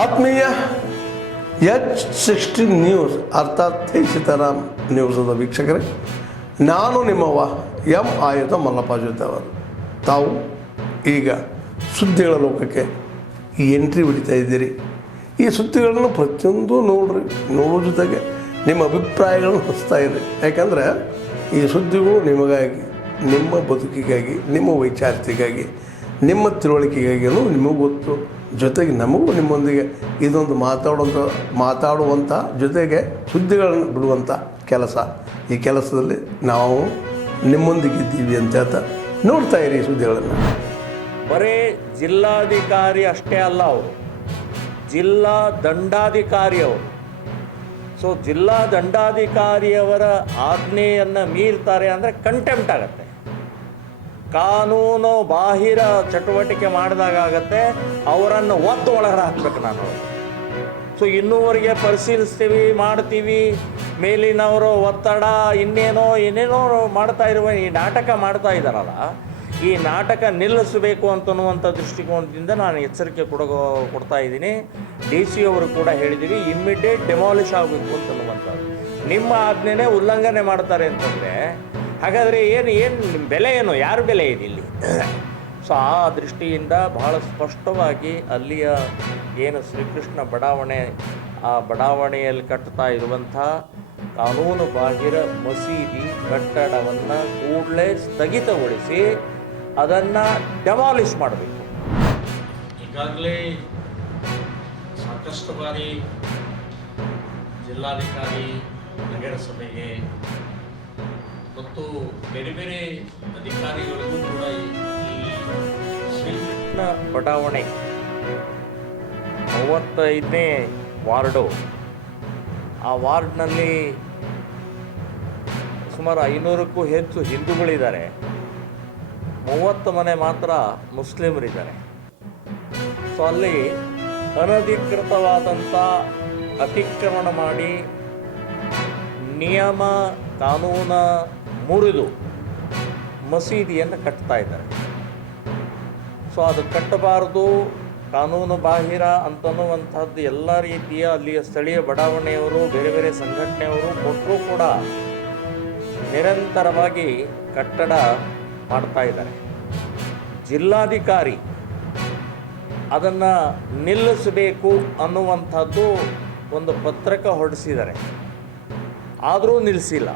ಆತ್ಮೀಯ H16 news ಅರ್ಥಾತ್ ಸೀತಾರಾಮ್ ನ್ಯೂಸದ ವೀಕ್ಷಕರೇ, ನಾನು ನಿಮ್ಮವ ಎಂ ಆಯುಧ ಮಲ್ಲಪ್ಪ ಜೊತೆ ಅವರು. ತಾವು ಈಗ ಸುದ್ದಿಗಳ ಲೋಕಕ್ಕೆ ಎಂಟ್ರಿ ಹೊಡಿತಾ ಇದ್ದೀರಿ. ಈ ಸುದ್ದಿಗಳನ್ನು ಪ್ರತಿಯೊಂದು ನೋಡೋ ಜೊತೆಗೆ ನಿಮ್ಮ ಅಭಿಪ್ರಾಯಗಳನ್ನು ಹಚ್ತಾ ಇರಿ. ಯಾಕಂದರೆ ಈ ಸುದ್ದಿಗಳು ನಿಮಗಾಗಿ, ನಿಮ್ಮ ಬದುಕಿಗಾಗಿ, ನಿಮ್ಮ ವೈಚಾರಿಕೆಗಾಗಿ, ನಿಮ್ಮ ತಿಳುವಳಿಕೆಗಾಗಿಯೂ ನಿಮಗೂ ಗೊತ್ತು. ಜೊತೆಗೆ ನಮಗೂ ನಿಮ್ಮೊಂದಿಗೆ ಇದೊಂದು ಮಾತಾಡುವಂಥ ಜೊತೆಗೆ ಸುದ್ದಿಗಳನ್ನು ಬಿಡುವಂಥ ಕೆಲಸ. ಈ ಕೆಲಸದಲ್ಲಿ ನಾವು ನಿಮ್ಮೊಂದಿಗಿದ್ದೀವಿ ಅಂತ ಹೇಳ್ತಾ ನೋಡ್ತಾ ಇರಿ ಈ ಸುದ್ದಿಗಳನ್ನು. ಬರೇ ಜಿಲ್ಲಾಧಿಕಾರಿ ಅಷ್ಟೇ ಅಲ್ಲ, ಅವರು ಜಿಲ್ಲಾ ದಂಡಾಧಿಕಾರಿ ಅವರು. ಸೊ ಜಿಲ್ಲಾ ದಂಡಾಧಿಕಾರಿಯವರ ಆಜ್ಞೆಯನ್ನು ಮೀರ್ತಾರೆ ಅಂದರೆ ಕಂಟೆಂಪ್ಟ್ ಆಗುತ್ತೆ. ಕಾನೂನು ಬಾಹಿರ ಚಟುವಟಿಕೆ ಮಾಡಿದಾಗತ್ತೆ, ಅವರನ್ನು ಒತ್ತು ಒಳಗಡೆ ಹಾಕ್ಬೇಕು ನಾನು. ಸೊ ಇನ್ನೂವರೆಗೆ ಪರಿಶೀಲಿಸ್ತೀವಿ, ಮಾಡ್ತೀವಿ, ಮೇಲಿನವರು ಒತ್ತಡ ಏನೇನೋ ಮಾಡ್ತಾ ಇರುವ ಈ ನಾಟಕ ಮಾಡ್ತಾ ಇದ್ದಾರಲ್ಲ, ಈ ನಾಟಕ ನಿಲ್ಲಿಸಬೇಕು ಅಂತನ್ನುವಂಥ ದೃಷ್ಟಿಕೋನದಿಂದ ನಾನು ಎಚ್ಚರಿಕೆ ಕೊಡ್ತಾ ಇದ್ದೀನಿ. DC ಅವರು ಕೂಡ ಹೇಳಿದ್ದೀವಿ, ಇಮ್ಮಿಡಿಯೇಟ್ ಡೆಮಾಲಿಷ್ ಆಗಬೇಕು ಅಂತನ್ನುವಂಥದ್ದು. ನಿಮ್ಮ ಆಜ್ಞೆನೇ ಉಲ್ಲಂಘನೆ ಮಾಡ್ತಾರೆ ಅಂತಂದರೆ ಹಾಗಾದರೆ ಏನು ಬೆಲೆ, ಯಾರ ಬೆಲೆ ಇದೆ ಇಲ್ಲಿ? ಸೊ ಆ ದೃಷ್ಟಿಯಿಂದ ಬಹಳ ಸ್ಪಷ್ಟವಾಗಿ ಅಲ್ಲಿಯ ಏನು ಶ್ರೀಕೃಷ್ಣ ಬಡಾವಣೆ, ಆ ಬಡಾವಣೆಯಲ್ಲಿ ಕಟ್ತಾ ಇರುವಂಥ ಕಾನೂನು ಬಾಹಿರ ಮಸೀದಿ ಕಟ್ಟಡವನ್ನು ಕೂಡಲೇ ಸ್ಥಗಿತಗೊಳಿಸಿ ಅದನ್ನು ಡೆಮಾಲಿಷ್ ಮಾಡಬೇಕು. ಈಗಾಗಲೇ ಸಾಕಷ್ಟು ಬಾರಿ ಜಿಲ್ಲಾಧಿಕಾರಿ, ನಗರಸಭೆಗೆ ಮತ್ತು ಬೇರೆ ಬೇರೆ ಅಧಿಕಾರಿಗಳಿಗೂ ಕೂಡ ಈ ಶ್ರೀಕೃಷ್ಣ ಬಡಾವಣೆ 35ನೇ ವಾರ್ಡು, ಆ ವಾರ್ಡ್ನಲ್ಲಿ ಸುಮಾರು 500ಕ್ಕೂ ಹೆಚ್ಚು ಹಿಂದೂಗಳಿದ್ದಾರೆ, 30 ಮನೆ ಮಾತ್ರ ಮುಸ್ಲಿಮರಿದ್ದಾರೆ. ಸೊ ಅಲ್ಲಿ ಅನಧಿಕೃತವಾದಂಥ ಅತಿಕ್ರಮಣ ಮಾಡಿ ನಿಯಮ ಕಾನೂನ ಮುರಿದು ಮಸೀದಿಯನ್ನು ಕಟ್ತಾ ಇದ್ದಾರೆ. ಸೊ ಅದು ಕಟ್ಟಬಾರದು, ಕಾನೂನು ಬಾಹಿರ ಅಂತನ್ನುವಂಥದ್ದು ಎಲ್ಲ ರೀತಿಯ ಅಲ್ಲಿಯ ಸ್ಥಳೀಯ ಬಡಾವಣೆಯವರು, ಬೇರೆ ಬೇರೆ ಸಂಘಟನೆಯವರು ಕೊಟ್ಟರೂ ಕೂಡ ನಿರಂತರವಾಗಿ ಕಟ್ಟಡ ಮಾಡ್ತಾ ಇದ್ದಾರೆ. ಜಿಲ್ಲಾಧಿಕಾರಿ ಅದನ್ನು ನಿಲ್ಲಿಸಬೇಕು ಅನ್ನುವಂಥದ್ದು ಒಂದು ಪತ್ರಕ ಹೊರಡಿಸಿದ್ದಾರೆ, ಆದರೂ ನಿಲ್ಲಿಸಿಲ್ಲ.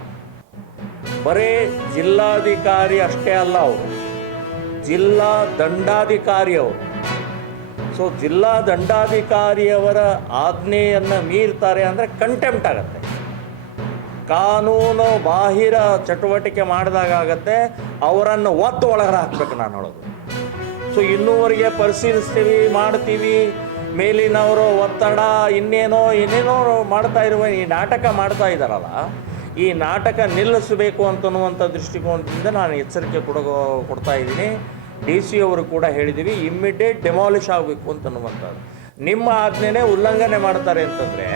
ಬರೇ ಜಿಲ್ಲಾಧಿಕಾರಿ ಅಷ್ಟೇ ಅಲ್ಲ, ಅವರು ಜಿಲ್ಲಾ ದಂಡಾಧಿಕಾರಿ ಅವರು. ಸೊ ಜಿಲ್ಲಾ ದಂಡಾಧಿಕಾರಿಯವರ ಆಜ್ಞೆಯನ್ನು ಮೀರ್ತಾರೆ ಅಂದರೆ ಕಂಟೆಂಪ್ಟ್ ಆಗುತ್ತೆ. ಕಾನೂನು ಬಾಹಿರ ಚಟುವಟಿಕೆ ಮಾಡಿದಾಗತ್ತೆ, ಅವರನ್ನು ಒತ್ತು ಒಳಗಡೆ ಹಾಕ್ಬೇಕು ನಾನು ಹೇಳೋದು. ಸೊ ಇನ್ನೂವರೆಗೆ ಪರಿಶೀಲಿಸ್ತೀವಿ, ಮಾಡ್ತೀವಿ, ಮೇಲಿನವರು ಒತ್ತಡ ಏನೇನೋ ಮಾಡ್ತಾ ಇರುವ ಈ ನಾಟಕ ಮಾಡ್ತಾ ಇದ್ದಾರಲ್ಲ, ಈ ನಾಟಕ ನಿಲ್ಲಿಸಬೇಕು ಅಂತನ್ನುವಂಥ ದೃಷ್ಟಿಕೋನದಿಂದ ನಾನು ಎಚ್ಚರಿಕೆ ಕೊಡ್ತಾ ಇದ್ದೀನಿ. DC ಅವರು ಕೂಡ ಹೇಳಿದ್ದೀವಿ, ಇಮ್ಮಿಡಿಯೇಟ್ ಡೆಮಾಲಿಷ್ ಆಗಬೇಕು ಅಂತನ್ನುವಂಥದ್ದು. ನಿಮ್ಮ ಆಜ್ಞೆನೇ ಉಲ್ಲಂಘನೆ ಮಾಡ್ತಾರೆ ಅಂತಂದರೆ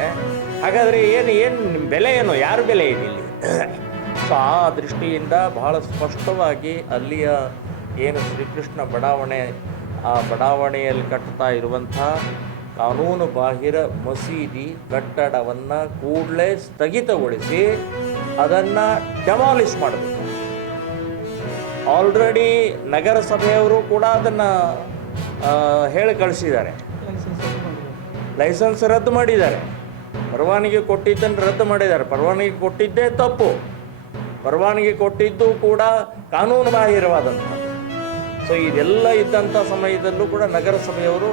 ಹಾಗಾದರೆ ಏನು ಬೆಲೆ, ಯಾರ ಬೆಲೆ ಇದೆ ಇಲ್ಲಿ? ಸೊ ಆ ದೃಷ್ಟಿಯಿಂದ ಬಹಳ ಸ್ಪಷ್ಟವಾಗಿ ಅಲ್ಲಿಯ ಏನು ಶ್ರೀಕೃಷ್ಣ ಬಡಾವಣೆ, ಆ ಬಡಾವಣೆಯಲ್ಲಿ ಕಟ್ತಾ ಇರುವಂಥ ಕಾನೂನು ಬಾಹಿರ ಮಸೀದಿ ಕಟ್ಟಡವನ್ನು ಕೂಡಲೇ ಸ್ಥಗಿತಗೊಳಿಸಿ ಅದನ್ನು ಡೆಮಾಲಿಷ್ ಮಾಡಬೇಕು. ಆಲ್ರೆಡಿ ನಗರಸಭೆಯವರು ಕೂಡ ಅದನ್ನು ಹೇಳಿ ಕಳಿಸಿದ್ದಾರೆ, ಲೈಸೆನ್ಸ್ ರದ್ದು ಮಾಡಿದ್ದಾರೆ, ಪರವಾನಗಿ ಕೊಟ್ಟಿದ್ದನ್ನು ರದ್ದು ಮಾಡಿದ್ದಾರೆ. ಪರವಾನಗಿ ಕೊಟ್ಟಿದ್ದೇ ತಪ್ಪು, ಪರವಾನಗಿ ಕೊಟ್ಟಿದ್ದು ಕೂಡ ಕಾನೂನು ಬಾಹಿರವಾದಂಥ. ಸೊ ಇದೆಲ್ಲ ಇದ್ದಂಥ ಸಮಯದಲ್ಲೂ ಕೂಡ ನಗರಸಭೆಯವರು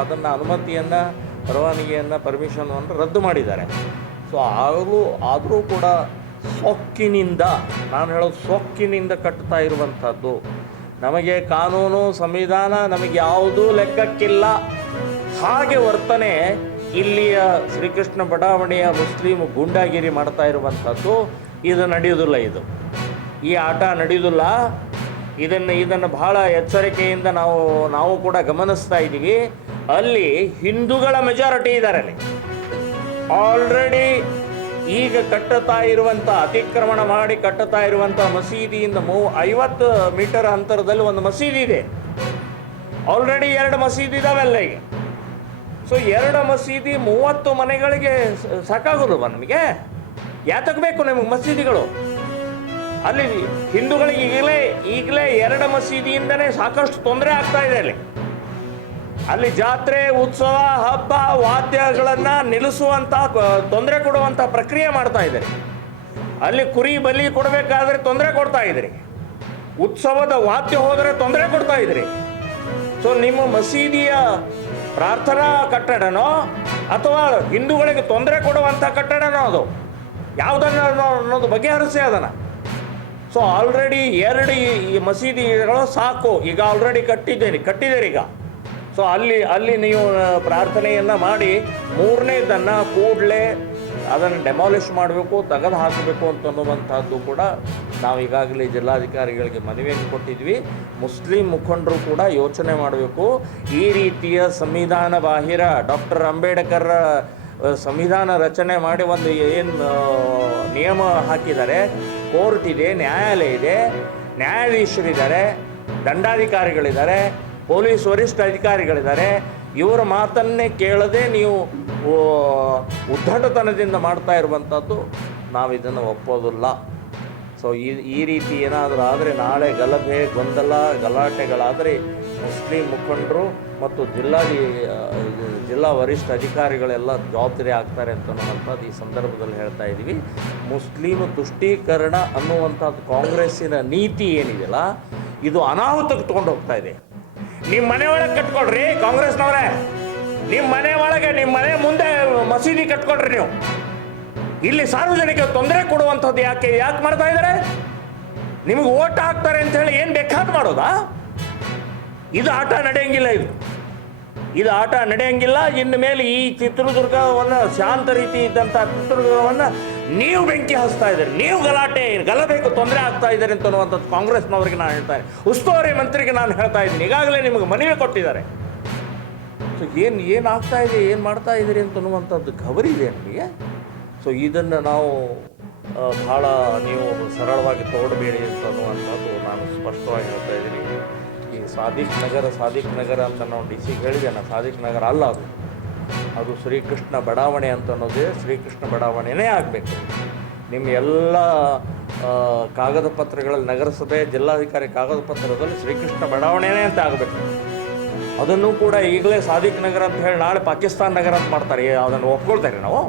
ಅದನ್ನು ಅನುಮತಿಯನ್ನು, ಪರವಾನಗಿಯನ್ನು, ಪರ್ಮಿಷನನ್ನು ರದ್ದು ಮಾಡಿದ್ದಾರೆ. ಸೊ ಆದರೂ ಕೂಡ ಸೊಕ್ಕಿನಿಂದ, ನಾನು ಹೇಳೋದು ಸೊಕ್ಕಿನಿಂದ ಕಟ್ತಾ ಇರುವಂಥದ್ದು. ನಮಗೆ ಕಾನೂನು, ಸಂವಿಧಾನ ನಮಗೆ ಯಾವುದೂ ಲೆಕ್ಕಕ್ಕಿಲ್ಲ. ಹಾಗೆ ವರ್ತನೆ ಇಲ್ಲಿಯ ಶ್ರೀಕೃಷ್ಣ ಬಡಾವಣೆಯ ಮುಸ್ಲಿಂ ಗೂಂಡಾಗಿರಿ ಮಾಡ್ತಾ ಇರುವಂಥದ್ದು. ಇದು ನಡೆಯೋದಿಲ್ಲ, ಈ ಆಟ ನಡೆಯೋದಿಲ್ಲ. ಇದನ್ನು ಬಹಳ ಎಚ್ಚರಿಕೆಯಿಂದ ನಾವು ಕೂಡ ಗಮನಿಸ್ತಾ ಇದ್ದೀವಿ. ಅಲ್ಲಿ ಹಿಂದೂಗಳ ಮೆಜಾರಿಟಿ ಇದ್ದಾರೆ. ಅಲ್ಲಿ ಆಲ್ರೆಡಿ ಈಗ ಕಟ್ಟುತ್ತಾ ಇರುವಂಥ, ಅತಿಕ್ರಮಣ ಮಾಡಿ ಕಟ್ಟುತ್ತಾ ಇರುವಂಥ ಮಸೀದಿಯಿಂದ 50 ಮೀಟರ್ ಅಂತರದಲ್ಲಿ ಒಂದು ಮಸೀದಿ ಇದೆ. ಆಲ್ರೆಡಿ 2 ಮಸೀದಿ ಇದಾವೆಲ್ಲ ಈಗ. ಸೊ 2 ಮಸೀದಿ 30 ಮನೆಗಳಿಗೆ ಸಾಕಾಗೋದಿಲ್ವ ನಮಗೆ? ಯಾತಕ್ಕೆ ಬೇಕು ನಿಮಗೆ ಮಸೀದಿಗಳು? ಅಲ್ಲಿ ಹಿಂದೂಗಳಿಗೆ ಈಗಲೇ 2 ಮಸೀದಿಯಿಂದನೇ ಸಾಕಷ್ಟು ತೊಂದರೆ ಆಗ್ತಾ ಇದೆ. ಅಲ್ಲಿ ಜಾತ್ರೆ, ಉತ್ಸವ, ಹಬ್ಬ, ವಾದ್ಯಗಳನ್ನು ನಿಲ್ಲಿಸುವಂಥ, ತೊಂದರೆ ಕೊಡುವಂಥ ಪ್ರಕ್ರಿಯೆ ಮಾಡ್ತಾ ಇದ್ದಾರೆ. ಅಲ್ಲಿ ಕುರಿ ಬಲಿ ಕೊಡಬೇಕಾದ್ರೆ ತೊಂದರೆ ಕೊಡ್ತಾ ಇದ್ರಿ, ಉತ್ಸವದ ವಾದ್ಯ ಹೋದರೆ ತೊಂದರೆ ಕೊಡ್ತಾ ಇದ್ರಿ. ಸೊ ನಿಮ್ಮ ಮಸೀದಿಯ ಪ್ರಾರ್ಥನಾ ಕಟ್ಟಡನೋ ಅಥವಾ ಹಿಂದೂಗಳಿಗೆ ತೊಂದರೆ ಕೊಡುವಂಥ ಕಟ್ಟಡನೋ ಅದು ಯಾವುದನ್ನು ಅನ್ನೋದು ಬಗೆಹರಿಸಿ ಅದನ್ನು. ಸೊ ಆಲ್ರೆಡಿ 2 ಈ ಮಸೀದಿಗಳು ಸಾಕು, ಈಗ ಆಲ್ರೆಡಿ ಕಟ್ಟಿದ್ದೀರಿ ಈಗ. ಸೊ ಅಲ್ಲಿ ನೀವು ಪ್ರಾರ್ಥನೆಯನ್ನು ಮಾಡಿ 3ನೇದನ್ನು ಕೂಡಲೇ ಅದನ್ನು ಡೆಮಾಲಿಷ್ ಮಾಡಬೇಕು, ತೆಗೆದು ಹಾಕಬೇಕು ಅಂತನ್ನುವಂಥದ್ದು ಕೂಡ ನಾವು ಈಗಾಗಲೇ ಜಿಲ್ಲಾಧಿಕಾರಿಗಳಿಗೆ ಮನವಿಯನ್ನು ಕೊಟ್ಟಿದ್ವಿ. ಮುಸ್ಲಿಂ ಮುಖಂಡರು ಕೂಡ ಯೋಚನೆ ಮಾಡಬೇಕು. ಈ ರೀತಿಯ ಸಂವಿಧಾನ ಬಾಹಿರ ಡಾಕ್ಟರ್ ಅಂಬೇಡ್ಕರ್ ಸಂವಿಧಾನ ರಚನೆ ಮಾಡಿ ಒಂದು ಏನು ನಿಯಮ ಹಾಕಿದ್ದಾರೆ, ಕೋರ್ಟ್ ಇದೆ, ನ್ಯಾಯಾಲಯ ಇದೆ, ನ್ಯಾಯಾಧೀಶರಿದ್ದಾರೆ, ದಂಡಾಧಿಕಾರಿಗಳಿದ್ದಾರೆ, ಪೊಲೀಸ್ ವರಿಷ್ಠ ಅಧಿಕಾರಿಗಳಿದ್ದಾರೆ. ಇವರ ಮಾತನ್ನೇ ಕೇಳದೆ ನೀವು ಉದ್ದಟತನದಿಂದ ಮಾಡ್ತಾ ಇರುವಂಥದ್ದು ನಾವು ಇದನ್ನು ಒಪ್ಪೋದಿಲ್ಲ. ಸೊ ಈ ರೀತಿ ಏನಾದರೂ ಆದರೆ ನಾಳೆ ಗಲಭೆ, ಗೊಂದಲ, ಗಲಾಟೆಗಳಾದರೆ ಮುಸ್ಲಿಂ ಮುಖಂಡರು ಮತ್ತು ಜಿಲ್ಲಾ ವರಿಷ್ಠ ಅಧಿಕಾರಿಗಳೆಲ್ಲ ಜವಾಬ್ದಾರಿ ಆಗ್ತಾರೆ ಅಂತನ್ನುವಂಥದ್ದು ಈ ಸಂದರ್ಭದಲ್ಲಿ ಹೇಳ್ತಾ ಇದ್ದೀವಿ. ಮುಸ್ಲಿಂ ತುಷ್ಟೀಕರಣ ಅನ್ನುವಂಥದ್ದು ಕಾಂಗ್ರೆಸ್ಸಿನ ನೀತಿ ಏನಿದೆಯಲ್ಲ, ಇದು ಅನಾಹುತಕ್ಕೆ ತೊಗೊಂಡು ಹೋಗ್ತಾ ಇದೆ. ನಿಮ್ಮ ಮನೆ ಒಳಗೆ ಕಟ್ಕೊಳ್ರಿ ಕಾಂಗ್ರೆಸ್ನವರೇ, ನಿಮ್ಮ ಮನೆ ಒಳಗೆ, ನಿಮ್ಮ ಮನೆ ಮುಂದೆ ಮಸೀದಿ ಕಟ್ಕೊಳ್ರಿ. ನೀವು ಇಲ್ಲಿ ಸಾರ್ವಜನಿಕ ತೊಂದರೆ ಕೊಡುವಂಥದ್ದು ಯಾಕೆ ಮಾಡ್ತಾ ಇದ್ದಾರೆ? ನಿಮಗೆ ಓಟ್ ಹಾಕ್ತಾರೆ ಅಂತ ಹೇಳಿ ಏನು ಬೇಕಾದ್ ಮಾಡೋದಾ? ಇದು ಆಟ ನಡೆಯಂಗಿಲ್ಲ. ಇದು ಆಟ ನಡೆಯಂಗಿಲ್ಲ. ಇನ್ನು ಮೇಲೆ ಈ ಚಿತ್ರದುರ್ಗವನ್ನು, ಶಾಂತ ರೀತಿ ಇದ್ದಂಥ ಚಿತ್ರದುರ್ಗವನ್ನು ನೀವು ಬೆಂಕಿ ಹಚ್ತಾ ಇದ್ದೀರಿ, ನೀವು ಗಲಭೆಗೆ ತೊಂದರೆ ಆಗ್ತಾ ಇದ್ದಾರೆ ಅಂತನ್ನುವಂಥದ್ದು ಕಾಂಗ್ರೆಸ್ನವರಿಗೆ ನಾನು ಹೇಳ್ತಾ ಇದ್ದೀನಿ, ಉಸ್ತುವಾರಿ ಮಂತ್ರಿಗೆ ನಾನು ಹೇಳ್ತಾ ಇದ್ದೀನಿ. ಈಗಾಗಲೇ ನಿಮಗೆ ಮನವಿ ಕೊಟ್ಟಿದ್ದಾರೆ. ಸೊ ಏನು ಆಗ್ತಾ ಇದೆ, ಏನು ಮಾಡ್ತಾ ಇದ್ದೀರಿ ಅಂತನ್ನುವಂಥದ್ದು ಖಬರಿ ಇದೆ ನಮಗೆ. ಸೊ ಇದನ್ನು ನಾವು ಭಾಳ ನೀವು ಸರಳವಾಗಿ ತಗೊಳ್ಬೇಡಿ ಅಂತನ್ನುವಂಥದ್ದು ನಾನು ಸ್ಪಷ್ಟವಾಗಿ ಹೇಳ್ತಾ ಇದ್ದೀನಿ. ಈ ಸಾದಿಕ್ ನಗರ ಅಂತ ನಾವು DC ಹೇಳಿದೆ. ಸಾದಿಕ್ ನಗರ ಅಲ್ಲ, ಅದು ಶ್ರೀಕೃಷ್ಣ ಬಡಾವಣೆ ಅಂತ ಅನ್ನೋದೇ ಶ್ರೀಕೃಷ್ಣ ಬಡಾವಣೆನೇ ಆಗಬೇಕು. ನಿಮ್ಮ ಎಲ್ಲ ಕಾಗದ ಪತ್ರಗಳಲ್ಲಿ, ನಗರಸಭೆ, ಜಿಲ್ಲಾಧಿಕಾರಿ ಕಾಗದ ಪತ್ರದಲ್ಲಿ ಶ್ರೀಕೃಷ್ಣ ಬಡಾವಣೆನೇ ಅಂತ ಆಗಬೇಕು. ಅದನ್ನು ಕೂಡ ಈಗಲೇ ಸಾದಿಕ್ ನಗರ ಅಂತ ಹೇಳಿ ನಾಳೆ ಪಾಕಿಸ್ತಾನ ನಗರ ಅಂತ ಮಾಡ್ತಾರೆ. ಅದನ್ನು ಒಪ್ಕೊಳ್ತಾರೆ ನಾವು?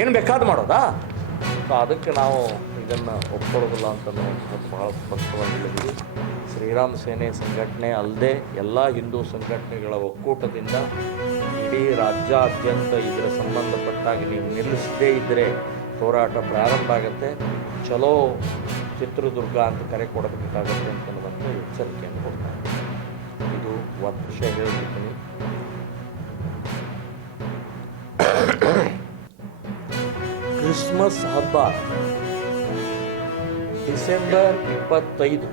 ಏನು ಬೇಕಾದ ಮಾಡೋದಾ? ಸೊ ಅದಕ್ಕೆ ನಾವು ಇದನ್ನು ಒಪ್ಕೊಳ್ಳೋದಿಲ್ಲ ಅಂತ ಭಾಳ ಸ್ಪಷ್ಟವಾಗಿ ಹೇಳಿದ್ವಿ. ಶ್ರೀರಾಮ ಸೇನೆ ಸಂಘಟನೆ ಅಲ್ಲದೆ ಎಲ್ಲ ಹಿಂದೂ ಸಂಘಟನೆಗಳ ಒಕ್ಕೂಟದಿಂದ ಇಡೀ ರಾಜ್ಯಾದ್ಯಂತ ಇದರ ಸಂಬಂಧಪಟ್ಟಾಗಿ ನೀವು ನಿಲ್ಲಿಸದೇ ಇದ್ದರೆ ಹೋರಾಟ ಪ್ರಾರಂಭ ಆಗುತ್ತೆ. ಚಲೋ ಚಿತ್ರದುರ್ಗ ಅಂತ ಕರೆ ಕೊಡಬೇಕಾಗತ್ತೆ ಅಂತನ್ನುವಂಥ ಎಚ್ಚರಿಕೆಯನ್ನು ಕೊಡ್ತಾರೆ. ಇದು ಒಂದು ವಿಷಯ ಹೇಳ್ಬಿಡ್ತೀನಿ. ಕ್ರಿಸ್ಮಸ್ ಹಬ್ಬ ಡಿಸೆಂಬರ್ 25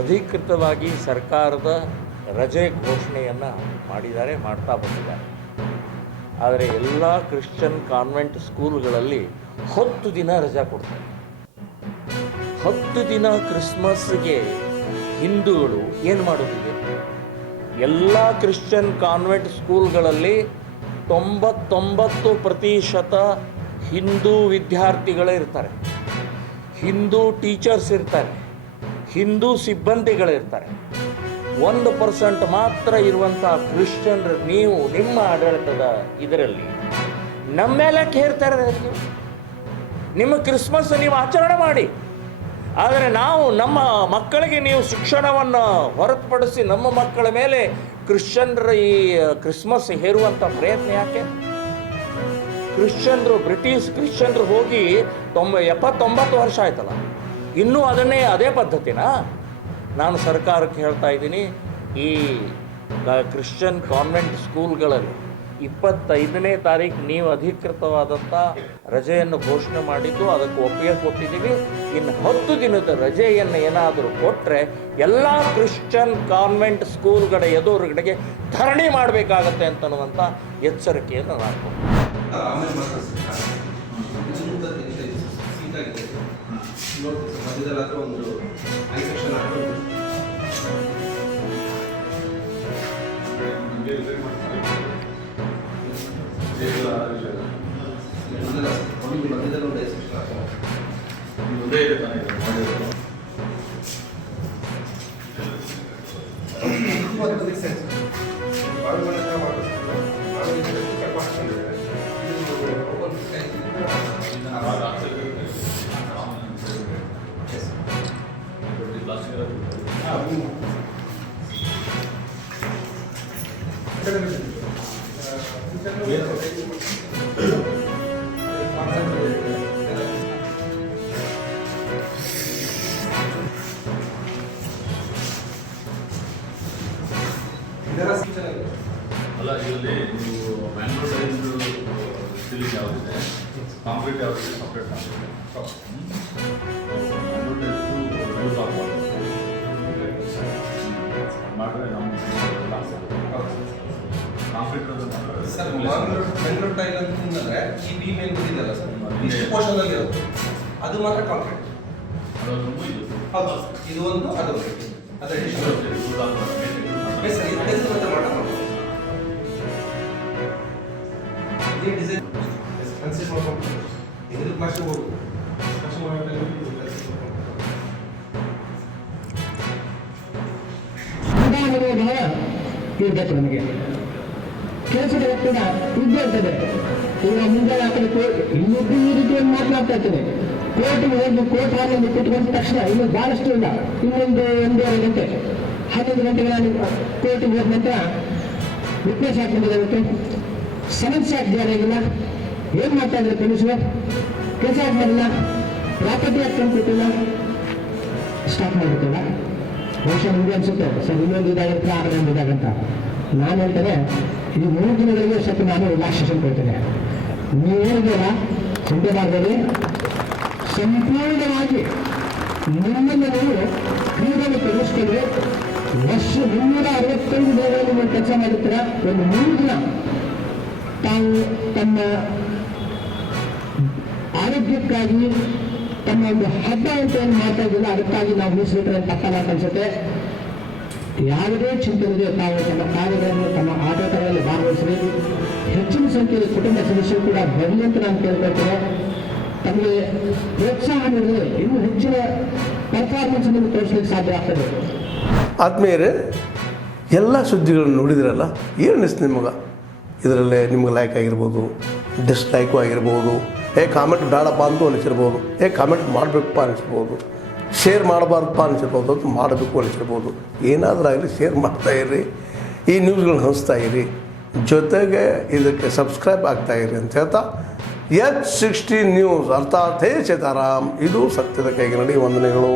ಅಧಿಕೃತವಾಗಿ ಸರ್ಕಾರದ ರಜೆ ಘೋಷಣೆಯನ್ನು ಮಾಡ್ತಾ ಬಂದಿದ್ದಾರೆ. ಆದರೆ ಎಲ್ಲ ಕ್ರಿಶ್ಚಿಯನ್ ಕಾನ್ವೆಂಟ್ ಸ್ಕೂಲ್ಗಳಲ್ಲಿ 10 ದಿನ ರಜಾ ಕೊಡ್ತಾರೆ. 10 ದಿನ ಕ್ರಿಸ್ಮಸ್ಗೆ ಹಿಂದೂಗಳು ಏನು ಮಾಡೋದಿದೆ? ಎಲ್ಲ ಕ್ರಿಶ್ಚಿಯನ್ ಕಾನ್ವೆಂಟ್ ಸ್ಕೂಲ್ಗಳಲ್ಲಿ 99% ಹಿಂದೂ ವಿದ್ಯಾರ್ಥಿಗಳೇ ಇರ್ತಾರೆ, ಹಿಂದೂ ಟೀಚರ್ಸ್ ಇರ್ತಾರೆ, ಹಿಂದೂ ಸಿಬ್ಬಂದಿಗಳಿರ್ತಾರೆ. 1% ಮಾತ್ರ ಇರುವಂಥ ಕ್ರಿಶ್ಚಿಯನ್ರು ನೀವು ನಿಮ್ಮ ಆಡಳಿತದ ಇದರಲ್ಲಿ ನಮ್ಮ ಮೇಲೆ ಹೇರ್ತಾರೆ. ನಿಮ್ಮ ಕ್ರಿಸ್ಮಸ್ ನೀವು ಆಚರಣೆ ಮಾಡಿ, ಆದರೆ ನಾವು ನಮ್ಮ ಮಕ್ಕಳಿಗೆ ನೀವು ಶಿಕ್ಷಣವನ್ನು ಹೊರತುಪಡಿಸಿ ನಮ್ಮ ಮಕ್ಕಳ ಮೇಲೆ ಕ್ರಿಶ್ಚಿಯನ್ರ ಈ ಕ್ರಿಸ್ಮಸ್ ಹೇರುವಂಥ ಪ್ರಯತ್ನ ಯಾಕೆ? ಬ್ರಿಟಿಷ್ ಕ್ರಿಶ್ಚಿಯನ್ರು ಹೋಗಿ 79 ವರ್ಷ ಆಯ್ತಲ್ಲ, ಇನ್ನೂ ಅದೇ ಪದ್ಧತಿನ? ನಾನು ಸರ್ಕಾರಕ್ಕೆ ಹೇಳ್ತಾ ಇದ್ದೀನಿ, ಈ ಕ್ರಿಶ್ಚಿಯನ್ ಕಾನ್ವೆಂಟ್ ಸ್ಕೂಲ್ಗಳಲ್ಲಿ 25ನೇ ತಾರೀಕು ನೀವು ಅಧಿಕೃತವಾದಂಥ ರಜೆಯನ್ನು ಘೋಷಣೆ ಮಾಡಿದ್ದು, ಅದಕ್ಕೆ ಒಪ್ಪಿಗೆ ಕೊಟ್ಟಿದ್ದೀವಿ. ಇನ್ನು 10 ದಿನದ ರಜೆಯನ್ನು ಏನಾದರೂ ಕೊಟ್ಟರೆ ಎಲ್ಲ ಕ್ರಿಶ್ಚಿಯನ್ ಕಾನ್ವೆಂಟ್ ಸ್ಕೂಲ್ಗಳ ಎದುರುಗಡೆಗೆ ಧರಣಿ ಮಾಡಬೇಕಾಗತ್ತೆ ಅಂತನ್ನುವಂಥ ಎಚ್ಚರಿಕೆಯನ್ನು ನಾನು ಕೊಡ್ತೀನಿ. ಒಂದು ಒಂದೇ ಇದೆ ತಾನೇ ಇದು ಮಾಡಿರೋದು. ಅಲ್ಲ ಇದರಲ್ಲಿ ನೀವು ಮ್ಯಾಂಗ್ಳೂರ್ ಟೈಲ್ದು ಸೀಲಿಂಗ್ ಯಾವುದಿದೆ, ಕಾಂಕ್ರೀಟ್ ಯಾವುದಿದೆ, ಸಪ್ರೇಟ್ ಮ್ಯಾಂಗ್ಳೂರ್ ಟೈಲ್ಸು ಯೂಸ್ ಆಗ್ಬಾರ್ದು ಮಾಡಿದ್ರೆ ನಮ್ಮ ಕಾಂಕ್ರೀಟ್ ಸರ್ ಬೆಂಗಳೂರು ಟೈಲ್ ಅಂತಂದ್ರೆ ಈ ಬೀಮ್ ಏನು ಗೊತ್ತಿದೆಯಲ್ಲ ಸರ್, ಇಷ್ಟು ಪೋರ್ಷನ್ ಅಲ್ಲಿ ಇರೋದು ಅದು ಮಾತ್ರ ಕಾಂಕ್ರೀಟ್. ಅದೊಂದು ಇದು ಹೌದು, ಇದು ಒಂದು ಅದು ಅದೇ ಯೂಸ್ ಆಗ್ಬಾರ್ದು. ಸರ್ ಇದು ಕೆಲಸ ಮತ್ತೆ ಮಾಡೋದು ಇದೇ ಡಿಸೈನ್ ಕನ್ಸಿಡರ್ ಮಾಡ್ಕೊಂಡು ಇದ್ರ ಕ್ಲಾಸ್ ಹೋಗುದು ಕ್ಲಾಸ್ ಮಾಡೋದ್ರಲ್ಲಿ ಇರಬೇಕು ನಮಗೆ. ಕೆಲಸದ ಒತ್ತಡ ಇದ್ದೇ ಇರ್ತದೆ. ಈಗ ಮುಂದೆ ಆ ಕಡೆ ಇನ್ನೊಬ್ಬರು ಈ ರೀತಿಯಲ್ಲಿ ಮಾತನಾಡ್ತಾ ಇರ್ತದೆ. ಕೋರ್ಟ್ಗೆ ಹೋಗಿ ಕೋರ್ಟ್ ಹಾಲಲ್ಲಿ ಕೂತ್ಕೊಂಡ ತಕ್ಷಣ ಇನ್ನು ಭಾಳಷ್ಟು ಇಲ್ಲ, ಇನ್ನೊಂದು 1.5 ಗಂಟೆ 11 ಗಂಟೆಗೆ ನಾನು ಕೋರ್ಟಿಗೆ ಹೋದ ನಂತರ ವಿಟ್ನೆಸ್ ಆಕ್ಟ್ ಬಂದಿದೆ, ಸಮನ್ಸ್ ಆಕ್ಟ್ ಜಾರಿ ಆಗಿಲ್ಲ. ಏನು ಮಾಡ್ತಾ ಇದ್ದಾರೆ ಪೊಲೀಸರು? ಕೆಲಸ ಆಕ್ಟ್ ಮಾಡಿಲ್ಲ, ಪ್ರಾಪರ್ಟಿ ಆಕ್ಟ್ ಕೊಟ್ಟಿಲ್ಲ, ಸ್ಟಾಪ್ ಮಾಡಿಬಿಟ್ಟಿಲ್ಲ. ಬಹುಶಃ ನಿಮಗೆ ಅನ್ಸುತ್ತೆ ಸರ್ ಇನ್ನೊಂದು ಇದಾಗಿರುತ್ತೆ, 6 ಗಂಟೆ ಇದಾಗಂತ. ನಾನು ಹೇಳ್ತೇನೆ ಈ 3 ದಿನಗಳಿಗೆ ಸ್ವಲ್ಪ ನಾನು ರಿಲ್ಯಾಕ್ಸೇಷನ್ ಕೊಡ್ತೇನೆ. ನೀವೇನಿದೆಯಲ್ಲ ಚಿಂತೆ ಮಾಡಬೇಡಿ, ಸಂಪೂರ್ಣವಾಗಿ ನಿಮ್ಮನ್ನು ನೀವು ಕ್ರೀಡೆಯಲ್ಲಿ ತೊಡಗಿಸ್ಕೊಂಡ್ರೆ ವರ್ಷ 365 ದಿನಗಳಲ್ಲಿ ನೀವು ಕೆಲಸ ಮಾಡುತ್ತೀರ. ಒಂದು 3 ದಿನ ತಾವು ತಮ್ಮ ಆರೋಗ್ಯಕ್ಕಾಗಿ ತಮ್ಮ ಒಂದು ಹಬ್ಬ ಅಂತ ಏನು ಮಾಡ್ತಾ ಇದ್ದಿಲ್ಲ, ಅದಕ್ಕಾಗಿ ನಾವು ಮೀಸಲಿಟ್ಟರೆ ತಕ್ಕಲ್ಲ ಅಂತ ಅನ್ಸುತ್ತೆ. ಯಾವುದೇ ಚಿಂತನೆ ತಾವು ತಮ್ಮ ಕಾರ್ಯಗಳನ್ನು ತಮ್ಮ ಆಡಳಿತಗಳಲ್ಲಿ ಭಾಗವಹಿಸಿ ಹೆಚ್ಚಿನ ಸಂಖ್ಯೆಯ ಕುಟುಂಬ ಸದಸ್ಯರು ಕೂಡ ಬರಲಿ ಅಂತ ನಾನು ಕೇಳ್ಕೊಳ್ತೇನೆ. ತಮಗೆ ಪ್ರೋತ್ಸಾಹ ನೀಡಿದರೆ ಇನ್ನೂ ಹೆಚ್ಚಿನ ಪರ್ಫಾರ್ಮೆನ್ಸ್ ಅನ್ನು ತೋರಿಸಲಿಕ್ಕೆ ಸಾಧ್ಯ ಆಗ್ತದೆ. ಆದ್ಮೇಲೆ ಎಲ್ಲ ಸುದ್ದಿಗಳನ್ನು ನೋಡಿದ್ರಲ್ಲ, ಏನು ಅನಿಸ್ತು ನಿಮಗೆ? ಇದರಲ್ಲೇ ನಿಮ್ಗೆ ಲೈಕ್ ಆಗಿರ್ಬೋದು, ಡಿಸ್ಲೈಕು ಆಗಿರ್ಬೋದು, ಕಾಮೆಂಟ್ ಬೇಡಪ್ಪ ಅಂತೂ ಅನಿಸಿರ್ಬೋದು, ಕಾಮೆಂಟ್ ಮಾಡಬೇಕಪ್ಪ ಅನಿಸಿರ್ಬೋದು, ಶೇರ್ ಮಾಡಬಾರ್ದಪ್ಪ ಅನಿಸಿರ್ಬೋದು, ಅದು ಮಾಡಬೇಕು ಅನಿಸಿರ್ಬೋದು. ಏನಾದರೂ ಆಗಲಿ ಶೇರ್ ಮಾಡ್ತಾಯಿರಿ, ಈ ನ್ಯೂಸ್ಗಳನ್ನ ಹಂಚ್ತಾ ಇರಿ, ಜೊತೆಗೆ ಇದಕ್ಕೆ ಸಬ್ಸ್ಕ್ರೈಬ್ ಆಗ್ತಾಯಿರಿ ಅಂತ ಹೇಳ್ತಾ H16 ನ್ಯೂಸ್ ಅರ್ಥಾತ್ ಹೇ ಸೀತಾರಾಮ್, ಇದು ಸತ್ಯದ ಕೈಗೆ ನಡಿ. ವಂದನೆಗಳು.